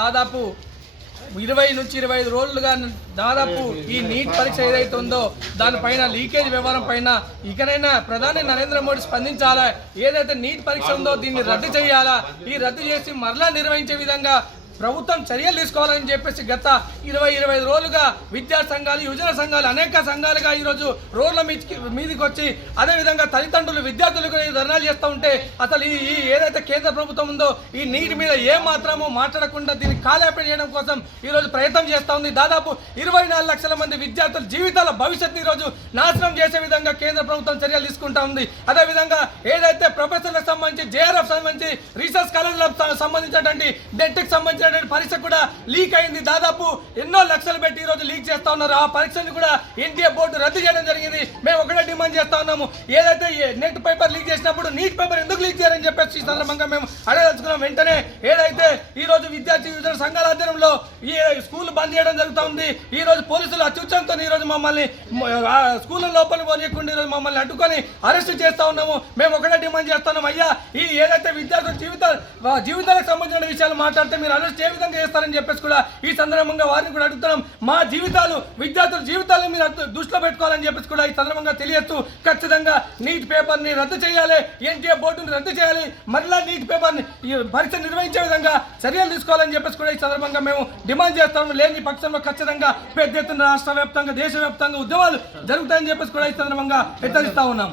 దాదాపు 20 నుంచి 25 రోజులుగా దాదాపు ఈ నీట్ పరీక్ష ఏదైతే ఉందో దానిపైన లీకేజ్ వ్యవహారం పైన ఇకనైనా ప్రధాని నరేంద్ర మోడీ స్పందించాలా, ఏదైతే నీట్ పరీక్ష ఉందో దీన్ని రద్దు చేయాలా, ఈ రద్దు చేసి మరలా నిర్వహించే విధంగా ప్రభుత్వం చర్యలు తీసుకోవాలని చెప్పేసి గత 20-25 రోజులుగా విద్యా సంఘాలు, యువజన సంఘాలు, అనేక సంఘాలుగా ఈరోజు రోడ్ల మీదకి వచ్చి అదేవిధంగా తల్లిదండ్రులు విద్యార్థులకు ధర్నాలు చేస్తూ ఉంటే అసలు ఈ ఏదైతే కేంద్ర ప్రభుత్వం ఉందో ఈ నీటి మీద ఏ మాత్రమో మాట్లాడకుండా దీన్ని కాలేపీ చేయడం కోసం ఈరోజు ప్రయత్నం చేస్తూ ఉంది. దాదాపు 24 లక్షల మంది విద్యార్థుల జీవితాల భవిష్యత్తుని ఈరోజు నాశనం చేసే విధంగా కేంద్ర ప్రభుత్వం చర్యలు తీసుకుంటా ఉంది. అదేవిధంగా ఏదైతే ప్రొఫెసర్లకు సంబంధించి, జేఆర్ఎఫ్ సంబంధించి, రీసెర్చ్ కాలేజీలకు సంబంధించినటువంటి నెట్కి సంబంధించిన పరీక్ష కూడా లీక్ అయింది. దాదాపు ఎన్నో లక్షలు పెట్టి ఈ రోజు లీక్ చేస్తా ఉన్నారు. ఆ పరీక్షను కూడా ఎన్టీఏ బోర్డు రద్దు చేయడం జరిగింది. మేము ఒకటే డిమాండ్ చేస్తా ఉన్నాము, ఏదైతే నెట్ పేపర్ లీక్ చేసినప్పుడు నీట్ పేపర్ ఎందుకు లీక్ చేయాలని చెప్పేసి ఈ సందర్భంగా మేము అడగదలుచుకున్నాం. వెంటనే ఏదైతే ఈ రోజు విద్యార్థి యువజన సంఘాల ఆధ్వర్యంలో ఈ స్కూల్ బంద్ చేయడం జరుగుతూ ఉంది. ఈ రోజు పోలీసులు అత్యుత్సాహంతో ఈ రోజు మమ్మల్ని స్కూల్ లోపలికి పోనీయకుండా ఈ రోజు మమ్మల్ని అడ్డుకొని అరెస్ట్ చేస్తా ఉన్నాము. మేము ఒకటే డిమాండ్ చేస్తున్నాం, అయ్యా ఈ ఏదైతే విద్యార్థుల జీవితాలకు సంబంధించిన విషయాలు మాట్లాడితే మీరు అరెస్ట్ ఏ విధంగా చేస్తారని చెప్పేసి కూడా ఈ సందర్భంగా వారిని కూడా అడుగుతున్నాం. మా జీవితాలు, విద్యార్థుల జీవితాలను మీరు దృష్టిలో పెట్టుకోవాలని చెప్పేసి కూడా ఈ సందర్భంగా తెలియజేస్తూ ఖచ్చితంగా నీట్ పేపర్ని రద్దు చేయాలి, ఎన్టీఏ బోర్డుని రద్దు చేయాలి, మరలా నీట్ పేపర్ని పరీక్ష నిర్వహించే విధంగా చర్యలు తీసుకోవాలని చెప్పేసి కూడా ఈ సందర్భంగా మేము డిమాండ్ చేస్తాము. లేని పక్షంలో ఖచ్చితంగా పెద్ద ఎత్తున రాష్ట్ర వ్యాప్తంగా, దేశవ్యాప్తంగా ఉద్యమాలు జరుగుతాయని చెప్పేసి కూడా ఈ సందర్భంగా హెచ్చరిస్తా ఉన్నాం.